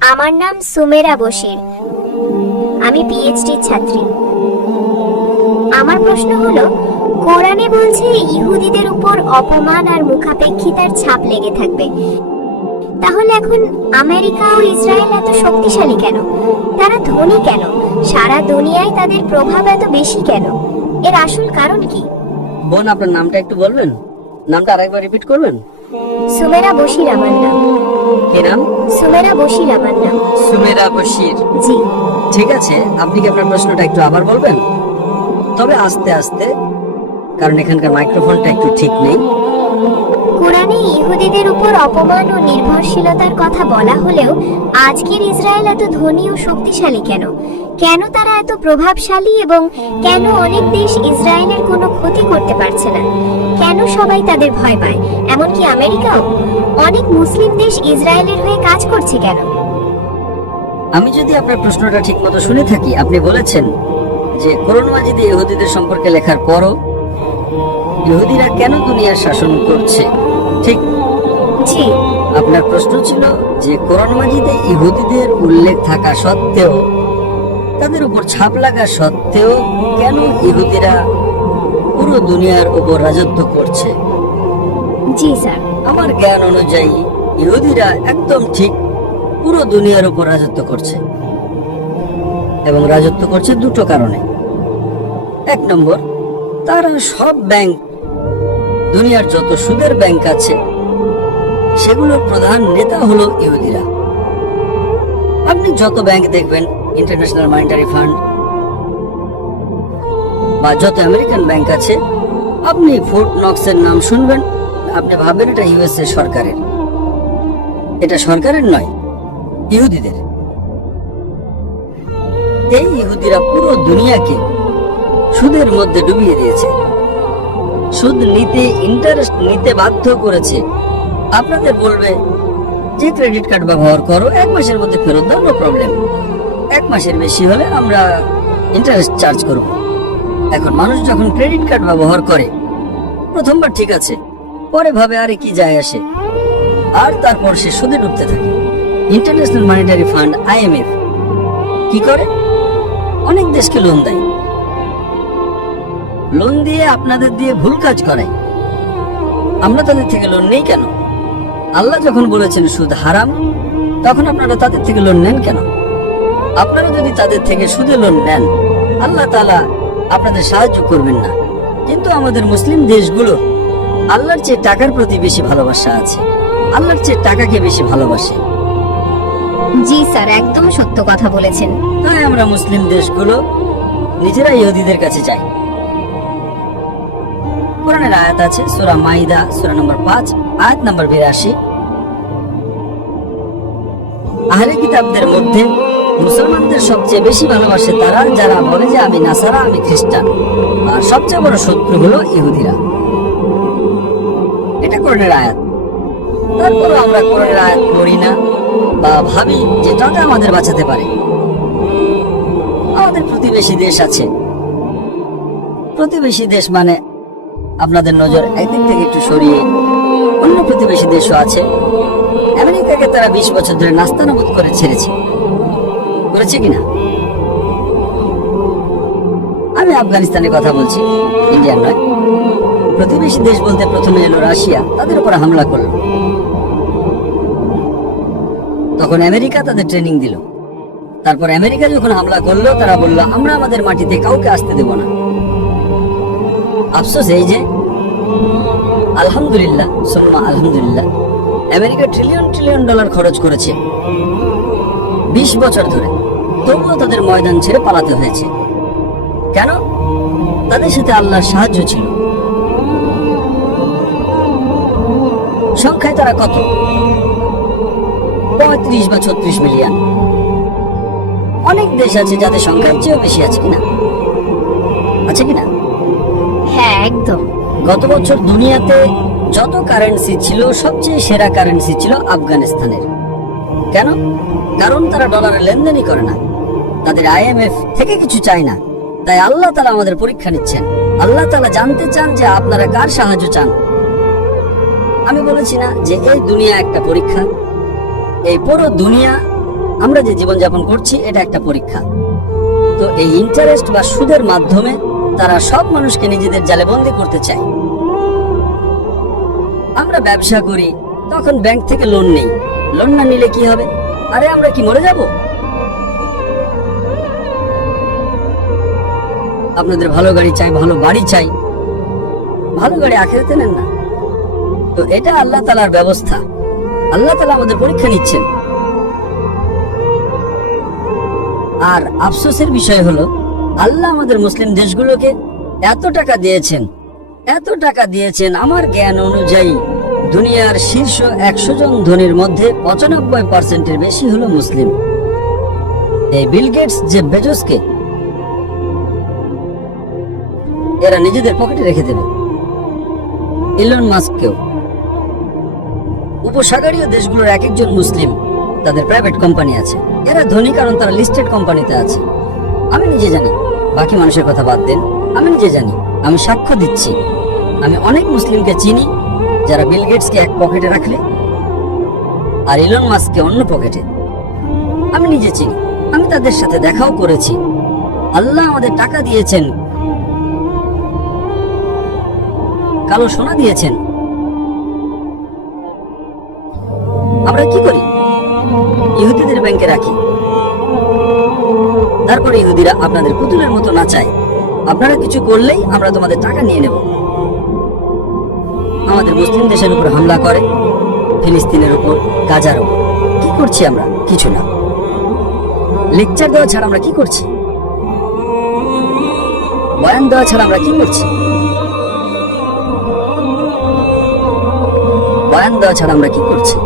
আমার নাম সুমেরা বশির। আমি পিএইচডি ছাত্রী। আমার প্রশ্ন হলো, কোরআনে বলছে ইহুদিদের উপর অপমান আর মুখাপেক্ষিতার ছাপ লেগে থাকবে। তাহলে এখন আমেরিকা ও ইসরায়েল এত শক্তিশালী কেন? তারা ধনী কেন? সারা দুনিয়ায় তাদের প্রভাব এত বেশি কেন? এর আসল কারণ কি? বোন, আপনার নামটা একটু বলবেন? নামটা আরেকবার রিপিট করবেন? সুমেরা বশির আমার নাম। কি নাম? সুমেরা বশির আমার নাম। সুমেরা বশির। জি। ঠিক আছে, আপনি কি আপনার প্রশ্নটা একটু আবার বলবেন? তবে আস্তে আস্তে, কারণ এখানকার মাইক্রোফোনটা একটু ঠিক নেই। কোরআনে ইহুদিদের উপর অপমান ও নির্ভরশীলতার কথা বলা হলেও আজকের ইসরায়েল এত ধনী ও শক্তিশালী কেন? কেন তারা এত প্রভাবশালী এবং কেন অনেক দেশ ইসরায়েলের কোনো ক্ষতি করতে পারছে না? কেন সবাই তাদের ভয় পায়? এমনকি আমেরিকাও। অনেক মুসলিম দেশ ইসরায়েলের হয়ে কাজ করছে কেন? আমি যদি আপনার প্রশ্নটা ঠিক মতো শুনে থাকি, আপনি বলেছেন যে কোরআন মাজিদে ইহুদিদের সম্পর্কে লেখার পরও ইহুদিরা কেন দুনিয়ার শাসন করছে, ঠিক? জি। আপনার প্রশ্ন ছিল যে কোরআন মাজিদে ইহুদিদের উল্লেখ থাকা সত্ত্বেও, তাদের উপর ছাপ লাগা সত্ত্বেও কেন ইহুদিরা পুরো দুনিয়ার উপর রাজত্ব করছে। জি স্যার। আমার জ্ঞান অনুযায়ী ইহুদিরা একদম ঠিক পুরো দুনিয়ার উপর রাজত্ব করছে, এবং রাজত্ব করছে দুটো কারণে। এক নম্বর, তারা সব ব্যাংক, দুনিয়ার যত সুদের ব্যাংক আছে সেগুলোর প্রধান নেতা হলো ইহুদিরা। আপনি যত ব্যাংক দেখবেন, ইন্টারন্যাশনাল মনিটারি ফান্ড বা যত আমেরিকান ব্যাংক আছে, আপনি ফোর্ট নক্সের নাম শুনবেন, আপনি ভাববেন এটা ইউএসএ সরকারের। এটা সরকারের নয়, ইহুদিদের। এই ইহুদিরা পুরো দুনিয়াকে সুদের মধ্যে ডুবিয়ে দিয়েছে, সুদ নিতে, ইন্টারেস্ট নিতে বাধ্য করেছে। আপনাদের বলবে যে ক্রেডিট কার্ড ব্যবহার করো, 1 মাসের মধ্যে ফেরত দাও, নো প্রবলেম। 1 মাসের বেশি হলে আমরা ইন্টারেস্ট চার্জ করব। এখন মানুষ যখন ক্রেডিট কার্ড ব্যবহার করে, প্রথমবার ঠিক আছে, পরে ভাবে আরে কি যায় আসে, আর তারপর সে সুদে ডুবতে থাকে। ইন্টারন্যাশনাল মনিটারি ফান্ড, আইএমএফ কি করে? অনেক দেশকে লোন দেয়, লোন দিয়ে আপনাদের দিয়ে ভুল কাজ করায়। আমরা তাদের থেকে লোন নেই কেন? আল্লাহ যখন বলেছেন সুদ হারাম, তখন আপনারা তাদের থেকে লোন নেন কেন? আপনারা যদি তাদের থেকে সুদে লোন নেন, আল্লাহ তাআলা আপনাদের সাহায্য করবেন না। কিন্তু আমাদের মুসলিম দেশগুলো আল্লাহর চেয়ে টাকার প্রতি বেশি ভালোবাসা আছে, আল্লাহর চেয়ে টাকাকে বেশি ভালোবাসে। জি স্যার, একদম সত্য কথা বলেছেন। তাই আমরা মুসলিম দেশগুলো নিজেরা ইহুদিদের কাছে যাই। কোরআনের আয়াত আছে, সূরা মাইদা সূরা নম্বর 5 আয়াত নম্বর 82। আহলে কিতাবদের মধ্যে মুসলমানদের সবচেয়ে বেশি ভালোবাসে তারা যারা বলে যে আমি নাসারা, আমি খ্রিস্টান, আর সবচেয়ে বড় শত্রু হলো ইহুদিরা। এটা কোরআনের আয়াত। তারপরও আমরা কোরআনের আয়াত পড়ি না বা ভাবি যে টাকা আমাদের বাঁচাতে পারে। আমাদের প্রতিবেশী দেশ আছে, প্রতিবেশী দেশ মানে আপনাদের নজর একদিক থেকে একটু সরিয়ে অন্য প্রতিবেশী দেশও আছে। আমেরিকাকে তারা 20 বছর ধরে নাস্তানাবুদ করে ছেড়েছে, করেছে কিনা? আমি আফগানিস্তানের কথা বলছি, ইন্ডিয়ার নয়। প্রতিবেশী দেশ বলতে প্রথমে এলো রাশিয়া, তাদের উপর হামলা করলো। তখন আমেরিকা তাদের ট্রেনিং দিল। তারপর আমেরিকা যখন হামলা করলো, তারা বলল আমরা আমাদের মাটিতে কাউকে আসতে দেব না। আফসোস এই যে আলহামদুলিল্লাহ, সুম্মা আলহামদুলিল্লাহ, আমেরিকা ট্রিলিয়ন ট্রিলিয়ন ডলার খরচ করেছে 20 বছর ধরে, তবুও তাদের ময়দান ছেড়ে পালাতে হয়েছে। কেন? তাদের সাথে আল্লাহর সাহায্য ছিল। সংখ্যায় তারা কত? 35 বা 36 মিলিয়ন। অনেক দেশ আছে যাদের সংখ্যার চেয়েও বেশি আছে কিনা? আছে কিনা? হ্যাঁ, একদম। গত বছর দুনিয়াতে যত কারেন্সি ছিল, সবচেয়ে সেরা কারেন্সি ছিল আফগানিস্তানের। কেন? কারণ তারা ডলারে লেনদেনই করে না, তাদের আইএমএফ থেকে কিছু চায় না। তাই আল্লাহ তাআলা আমাদের পরীক্ষা নিচ্ছেন। আল্লাহ তাআলা জানতে চান যে আপনারা কার সাহায্য চান। আমি বলেছি না যে এই দুনিয়া একটা পরীক্ষা? এই পুরো দুনিয়া আমরা যে জীবনযাপন করছি এটা একটা পরীক্ষা। তো এই ইন্টারেস্ট বা সুদের মাধ্যমে তারা সব মানুষকে নিজেদের জালে বন্দী করতে চায়। আমরা ব্যবসা করি, তখন ব্যাংক থেকে লোন নেই। লোন না নিলে কি হবে? আরে আমরা কি মরে যাব? আপনাদের ভালো গাড়ি চাই, ভালো বাড়ি চাই, ভালো গাড়ি আখেরাতে নেন না। তো এটা আল্লাহ তাআলার ব্যবস্থা। আল্লাহ তাআলা আমাদের পরীক্ষা নিচ্ছেন। আর আফসোসের বিষয় হলো, আল্লাহ আমাদের মুসলিম দেশগুলোকে এত টাকা দিয়েছেন, আমার জ্ঞান অনুযায়ী দুনিয়ার শীর্ষ 100 জন ধনীর মধ্যে 95% বেশি হলো মুসলিম। এই বিল গেটস, জেফ বেজোসকে এরা নিজেদের পকেটে রেখে দেবে। ইলন মাস্ককেও। উপসাগরীয় দেশগুলোর এক একজন মুসলিম, তাদের প্রাইভেট কোম্পানি আছে। এরা ধনী কারণ তারা লিস্টেড কোম্পানিতে আছে। আমি নিজে জানি, বাকি মানুষের কথা বাদ দেন, আমি নিজে জানি, আমি সাক্ষ্য দিচ্ছি, আমি অনেক মুসলিমকে চিনি যারা বিল গেটসকে এক পকেটে রাখলে আর ইলন মাস্ককে অন্য পকেটে। আমি নিজে চিনি, আমি তাদের সাথে দেখাও করেছি। আল্লাহ আমাদের টাকা দিয়েছেন, কালো সোনা দিয়েছেন। আমরা কি করি? ইহুদিদের ব্যাংকে রাখি। তারপরে ইহুদিরা আপনাদের পুতুলের মতো নাচায়। আপনারা কিছু করলেই আমরা তোমাদের টাকা নিয়ে নেব। আমাদের মুসলিম দেশের উপর হামলা করে, ফিলিস্তিনের উপর, গাজার উপর। কি করছি আমরা? কিছু না। লেকচার দেওয়া ছাড়া আমরা কি করছি? বয়ান দেওয়া ছাড়া আমরা কি করছি? বয়ান দেওয়া ছাড়া আমরা কি করছি?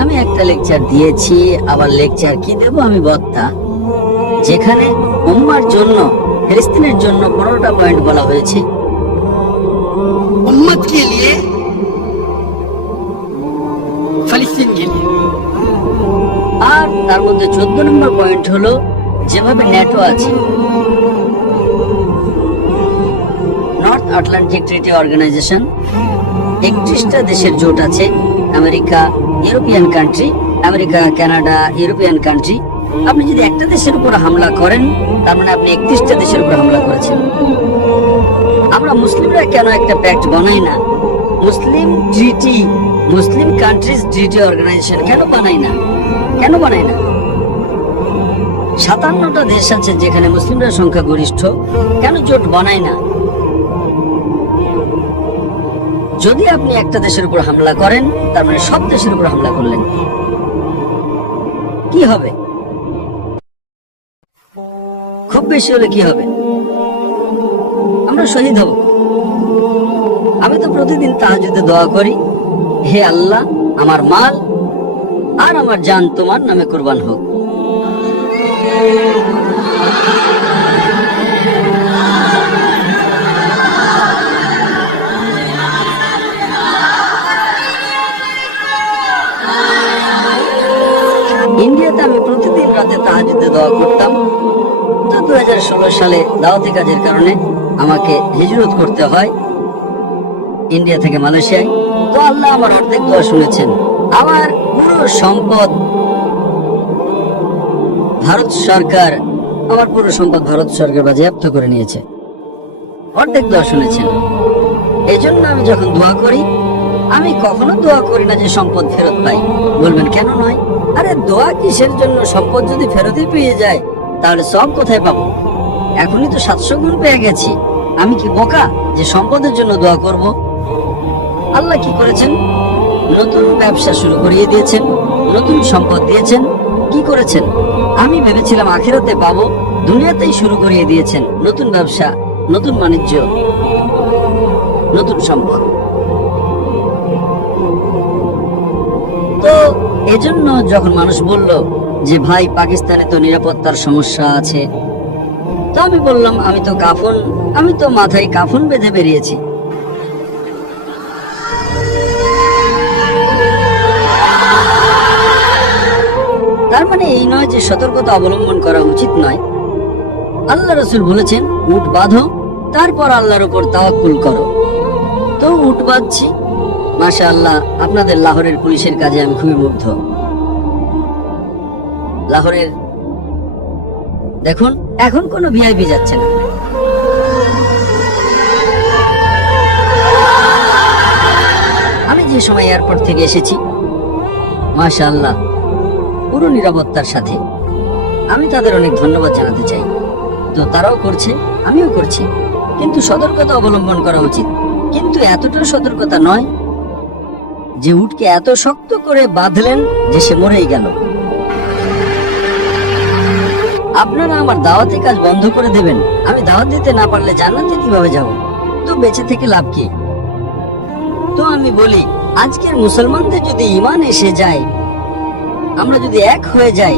আমি একটা লেকচার দিয়েছি, আবার লেকচার কি দেব আমি বক্তা, যেখানে উম্মার জন্য, ফিলিস্তিনের জন্য 15টা পয়েন্ট বলা হয়েছে। उम्मत के लिए ফিলিস্তিন के लिए। আর তার মধ্যে 14 নম্বর পয়েন্ট হলো যেভাবে ন্যাটো আছে, নর্থ আটলান্টিক ট্রিটি অর্গানাইজেশন, 31টা দেশের জোট আছে। America, European country, America, Canada, European country. আপনি যদি একটা দেশের উপর হামলা করেন, তার মানে আপনি 31টা দেশের উপর হামলা করেছেন। আমরা মুসলিমরা কেন একটা প্যাক্ট বানাই না? মুসলিম ট্রিটি, মুসলিম কান্ট্রিজ ট্রিটি অর্গানাইজেশন কেন বানাই না? 57টা দেশ আছে যেখানে মুসলিমরা সংখ্যাগরিষ্ঠ, কেন জোট বানায় না? যদি আপনি একটা দেশের উপর হামলা করেন, তার মানে সব দেশের উপর হামলা করলেন। কি হবে? খুব বেশি হলে কি হবে? আমরা শহীদ হব। আমি তো প্রতিদিন তাহাজ্জুদে দোয়া করি, হে আল্লাহ, আমার মাল আর আমার জান তোমার নামে কুরবান হোক। ইন্ডিয়াতে আমি প্রতিদিন রাতে তাহাজ্জুদে দোয়া করতাম। তো 2016 সালে দাওয়াতি কাজের কারণে আমাকে হিজরত করতে হয় ইন্ডিয়া থেকে মালয়েশিয়ায়। তো আল্লাহ আমার অর্ধেক দোয়া শুনেছেন। আমার পুরো সম্পদ ভারত সরকার বাজেয়াপ্ত করে নিয়েছে। অর্ধেক দোয়া শুনেছেন। এই জন্য আমি যখন দোয়া করি, আমি কখনো দোয়া করি না যে সম্পদ ফেরত পাই। বলবেন কেন নয়? আরে দোয়া কিসের জন্য? সম্পদ যদি ফেরতই পেয়ে যায়, তাহলে সব কোথায় পাবো? এখনই তো 700 গুণ পেয়ে গেছি। আমি কি বোকা যে সম্পদের জন্য দোয়া করব? আল্লাহ কি করেছেন? নতুন ব্যবসা শুরু করিয়ে দিয়েছেন, নতুন সম্পদ দিয়েছেন। কি করেছেন? আমি ভেবেছিলাম আখিরাতে পাবো, দুনিয়াতেই শুরু করিয়ে দিয়েছেন। নতুন ব্যবসা, নতুন বাণিজ্য, নতুন সম্পদ। তো এজন্য যখন মানুষ বলল যে ভাই পাকিস্তানে তো নিরাপত্তার সমস্যা আছে, তো আমি বললাম আমি তো মাথায় কাফন বেঁধে বেরিয়েছি। তার মানে এই নয় যে সতর্কতা অবলম্বন করা উচিত নয়। আল্লাহ রাসূল বলেছেন, উট বাঁধো, তারপর আল্লাহর উপর তাওয়াক্কুল করো। তো উট বাঁধছি। মাশাআল্লাহ, আপনাদের লাহোরের পুলিশের কাজে আমি খুবই মুগ্ধ। লাহোরের। দেখুন এখন কোনো ভিআইপি যাচ্ছে না। আমি যে সময় এয়ারপোর্ট থেকে এসেছি, মাশাআল্লাহ পুরো নিরাপত্তার সাথে, আমি তাদের অনেক ধন্যবাদ জানাতে চাই। তো তারাও করছে, আমিও করছি, কিন্তু সতর্কতা অবলম্বন করা উচিত। কিন্তু এতটা সতর্কতা নয় যে উটকে এত শক্ত করে বাঁধলেন যে সে মরেই গেল। আপনারা আমার দাওয়াতি কাজ বন্ধ করে দেবেন। আমি দাওয়াত দিতে না পারলে জান্নাতে কিভাবে যাব? তো বেঁচে থেকে লাভ কি? তো আমি বলি, আজকের মুসলমানদের যদি ঈমান এসে যায়, আমরা যদি এক হয়ে যাই,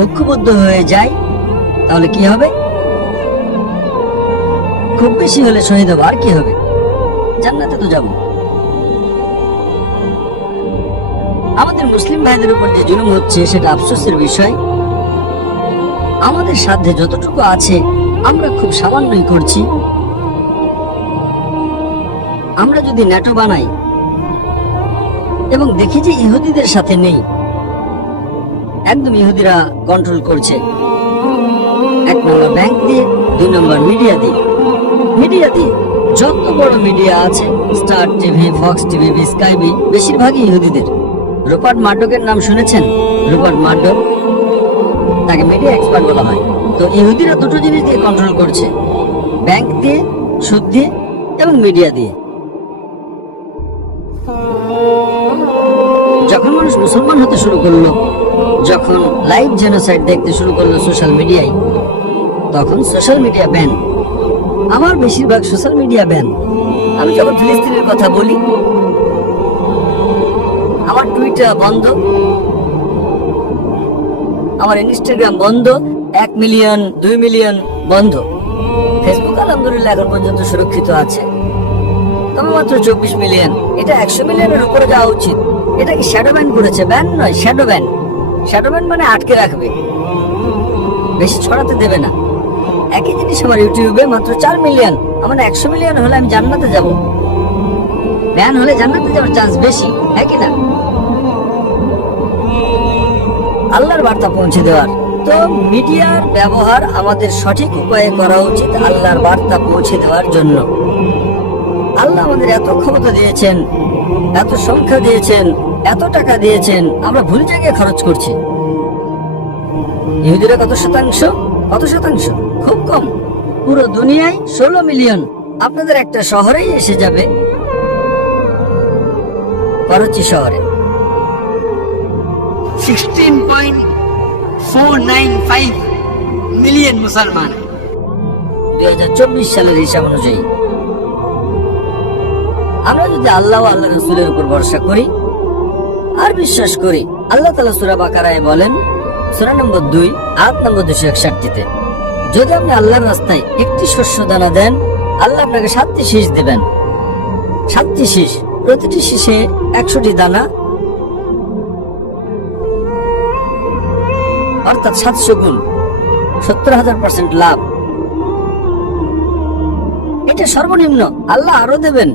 ঐক্যবদ্ধ হয়ে যাই, তাহলে কি হবে? খুব বেশি হলে শহীদ হবো, আর কি হবে? জান্নাতে তো যাব। আমাদের মুসলিম ভাইদের উপর যে জুলুম হচ্ছে সেটা আফসোসের বিষয়। আমাদের সাধ্যে যতটুকু আছে আমরা খুব সামান্যই করছি। আমরা যদি ন্যাটো বানাই এবং দেখি যে ইহুদিদের সাথে নেই, একদম ইহুদিরা কন্ট্রোল করছে, 1 নম্বর ব্যাংক দিয়ে, 2 নম্বর মিডিয়া দিয়ে। যত বড় মিডিয়া আছে, স্টার টিভি, ফক্স টিভি, স্কাইবি, বেশিরভাগই ইহুদিদের। রুপার্ট মার্ডকের নাম শুনেছেন? রুপার্ট মার্ডক, তাকে মিডিয়া এক্সপার্ট বলা হয়। তো ইহুদিরা দুটো জিনিস দিয়ে কন্ট্রোল করছে, ব্যাংক দিয়ে, সুদ দিয়ে এবং মিডিয়া দিয়ে। যখন মানুষ মুসলমান হতে শুরু করলো, যখন লাইভ জেনোসাইড দেখতে শুরু করলো সোশ্যাল মিডিয়ায়, তখন সোশ্যাল মিডিয়া ব্যান। আমার বেশিরভাগ সোশ্যাল মিডিয়া ব্যান। আমি যখন ফিলিস্তিনের কথা বলি, আমার টুইটার বন্ধ, আমার ইনস্টাগ্রাম বন্ধ, 1 মিলিয়ন 2 মিলিয়ন বন্ধ। ফেসবুক আলহামদুলিল্লাহ এখন পর্যন্ত সুরক্ষিত আছে, তবে মাত্র 24 মিলিয়ন। এটা 100 মিলিয়নের উপরে যাওয়া উচিত। এটা কি শ্যাডো ব্যান করেছে? ব্যান নয়, শ্যাডো ব্যান। শ্যাডো ব্যান মানে আটকে রাখবে, বেশি ছড়াতে দেবে না। একই জিনিস আমার ইউটিউবে মাত্র 4 মিলিয়ন। আমার 100 মিলিয়ন হলে আমি জান্নাতে যাব। ব্যান হলে জান্নাতে যাওয়ার চান্স বেশি, হ্যাঁ কি না? আল্লাহর বার্তা পৌঁছে দেওয়ার। তো মিডিয়ার ব্যবহার আমাদের সঠিক উপায়ে করা উচিত আল্লাহর বার্তা পৌঁছে দেওয়ার জন্য। আল্লাহ আমাদের এত ক্ষমতা দিয়েছেন, এত সংখ্যা দিয়েছেন, এত টাকা দিয়েছেন, আমরা ভুল জায়গায় খরচ করছি। ইহুদিরা কত শতাংশ? খুব কম। পুরো দুনিয়ায় 16 মিলিয়ন। আপনাদের একটা শহরেই এসে যাবে, করাচি শহরে। 16.495 মিলিয়ন মুসলমান 2024 সালের হিসাব অনুযায়ী। আমরা যদি আল্লাহ ও আল্লাহ রাসূলের উপর ভরসা করি আর বিশ্বাস করি, আল্লাহ তাআলা সূরা বাকারায় বলেন, সূরা নম্বর 2 আয়াত নম্বর 261-তে, যদি আপনি আল্লাহর রাস্তায় একটি শস্য দানা দেন, আল্লাহ আপনাকে 7টি শীষ দেবেন। 7টি শীষ, প্রতিটি শীষে 100টি দানা, অর্থাৎ 700 গুণ, 70,000% লাভ। এটা সর্বনিম্ন। আল্লাহ আরো দেবেন।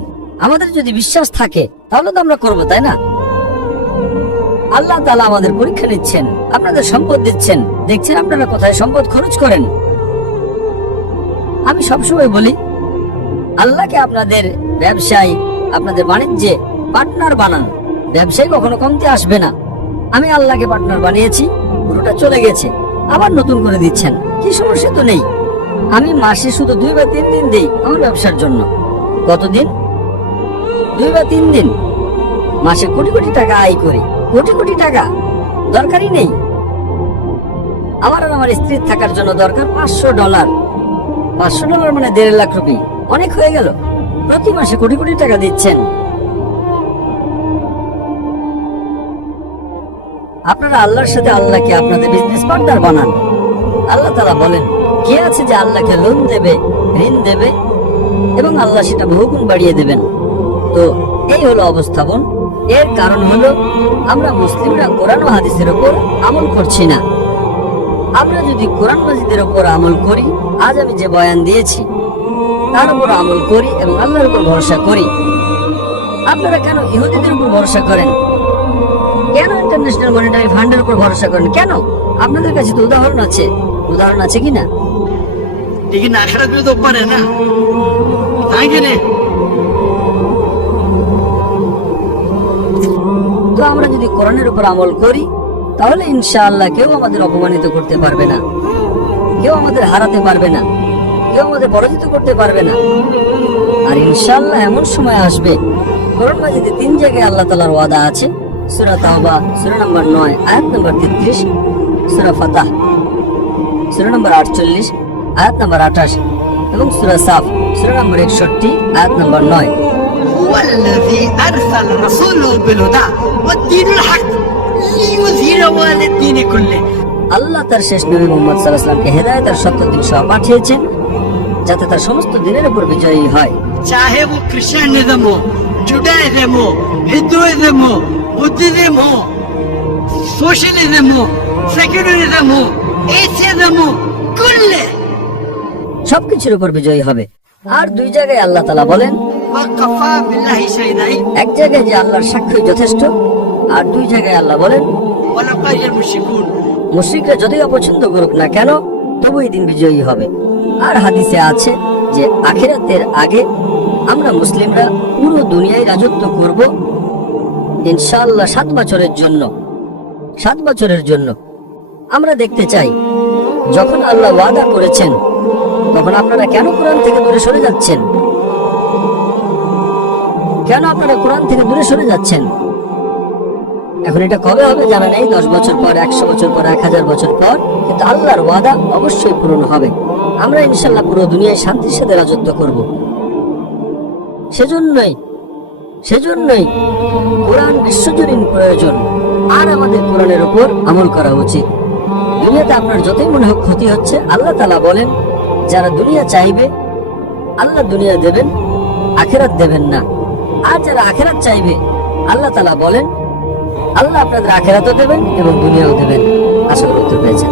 আমাদের যদি বিশ্বাস থাকে তাহলে তো আমরা করবো, তাই না? আল্লাহ তাআলা আমাদের পরীক্ষা নিচ্ছেন, আপনাদের সম্পদ দিচ্ছেন, দেখছেন আপনারা কোথায় সম্পদ খরচ করেন। আমি সবসময় বলি, আল্লাহকে আপনাদের ব্যবসায়, আপনাদের বাণিজ্যে পার্টনার বানান। ব্যবসায় কখনো কমতে আসবে না। আমি আল্লাহকে পার্টনার বানিয়েছি, পুরোটা চলে গেছে, আবার নতুন করে দিচ্ছেন, কি সমস্যা তো নেই। আমি মাসে শুধু 2 বা 3 দিন দিই আমার ব্যবসার জন্য। কতদিন? 2 বা 3 দিন। মাসে কোটি কোটি টাকা আয় করি, কোটি কোটি টাকা দরকারই নেই। আমার আর আমার স্ত্রীর থাকার জন্য দরকার $500। $500 মানে 1.5 লাখ রুপি, অনেক হয়ে গেল। প্রতি মাসে কোটি কোটি টাকা দিচ্ছেন। আপনারা আল্লাহর সাথে আল্লাহকে আপনাদের বিজনেস পার্টনার বানান। আল্লাহ তাআলা বলেন, কে আছে যে আল্লাহকে লোন দেবে, ঋণ দেবে এবং আল্লাহ সেটা বহুগুণ বাড়িয়ে দেবেন। তো এই হলো অবস্থাপন। এর কারণ হলো আমরা মুসলিমরা কোরআন ও হাদিসের উপর আমল করছি না। আমরা যদি কোরআন মাজিদের উপর আমল করি, আজ আমি যে বয়ান দিয়েছি তার উপর আমল করি এবং আল্লাহর উপর ভরসা করি। আপনারা কেন ইহুদিদের উপর ভরসা করেন? কেন একটা ইন্টারন্যাশনাল মনিটারি ফান্ডের উপর ভরসা করেন কেন? আপনাদের কাছে তো উদাহরণ আছে কি না? लेकिन आखिरत में तो ऊपर है ना, आएंगे ने। তো আমরা যদি কোরআনের উপর আমল করি তাহলে ইনশাআল্লাহ কেউ আমাদের অপমানিত করতে পারবে না, কেউ আমাদের হারাতে পারবে না, কেউ আমাদের পরাজিত করতে পারবে না। আর ইনশাআল্লাহ এমন সময় আসবে, কোরআন মাজিদে 3 জায়গায় আল্লাহ তাআলার ওয়াদা আছে। সূরা তাওবা সূরা নম্বর 9 আয়াত নম্বর 33, সূরা ফাতাহ সূরা নম্বর 48 আয়াত নম্বর 28 এবং সূরা সাফ সূরা নম্বর 61 আয়াত নম্বর 9। هو الذي أرسل رسوله بالهدى والدين الحق ليظهره على الدين كله। আল্লাহ তার শেষ নবী মুহাম্মদ সাল্লাল্লাহু আলাইহি ওয়াসাল্লামকে হেদায়েত আর সত্য দিন সহ পাঠিয়েছেন যাতে তার সমস্ত দিনের উপর বিজয়ী হয়। चाहे वो क्रिश्चियनिज्म हो, जुडाइज्म हो, हिंदुइज्म हो, बुद्धिज्म हो, सोशलिज्म हो, सेक्युलरिज्म हो, एथिज्म हो, कुल्ले সবকিছুর উপর বিজয়ী হবে। আর 2 জায়গায় আল্লাহ তাআলা বলেন, वकफा बिल्लाहि शहीदा। এক জায়গায় যে আল্লাহর সাক্ষ্যই যথেষ্ট, আর 2 জায়গায় আল্লাহ বলেন वलकाय मुशरिकुन। মুশরিকরা যতই অপছন্দ করুক না কেন তবু এই দিন বিজয়ী হবে। আর হাদিসে আছে যে আখিরাতের আগে আমরা মুসলিমরা পুরো দুনিয়ায় রাজত্ব করব ইনশাআল্লাহ 7 বছরের জন্য। 7 বছরের জন্য আমরা দেখতে চাই যখন আল্লাহ ওয়াদা করেছেন তখন আপনারা কেন কোরআন থেকে দূরে সরে যাচ্ছেন? কেন আপনারা কোরআন থেকে দূরে সরে যাচ্ছেন? এখন এটা কবে হবে জানা নেই, 10 বছর পর, 100 বছর পর, 1000 বছর পর, কিন্তু আল্লাহর ওয়াদা অবশ্যই পূরণ হবে। আমরা ইনশাআল্লাহ পুরো দুনিয়ায় শান্তির সাথে রাজত্ব করব। সেজন্যই কোরআন বিশ্বজনীন প্রয়োজন। আর আমাদের কোরআনের উপর আমল করা উচিত। দুনিয়াতে আপনার যতই মনে হোক ক্ষতি হচ্ছে, আল্লাহ তাআলা বলেন যারা দুনিয়া চাইবে আল্লাহ দুনিয়া দেবেন, আখিরাত দেবেন না। আর যারা আখিরাত চাইবে আল্লাহ তাআলা বলেন আল্লাহ আপনাদের আখিরাতও দেবেন এবং দুনিয়াও দেবেন। আশা করি উত্তর পেয়েছেন।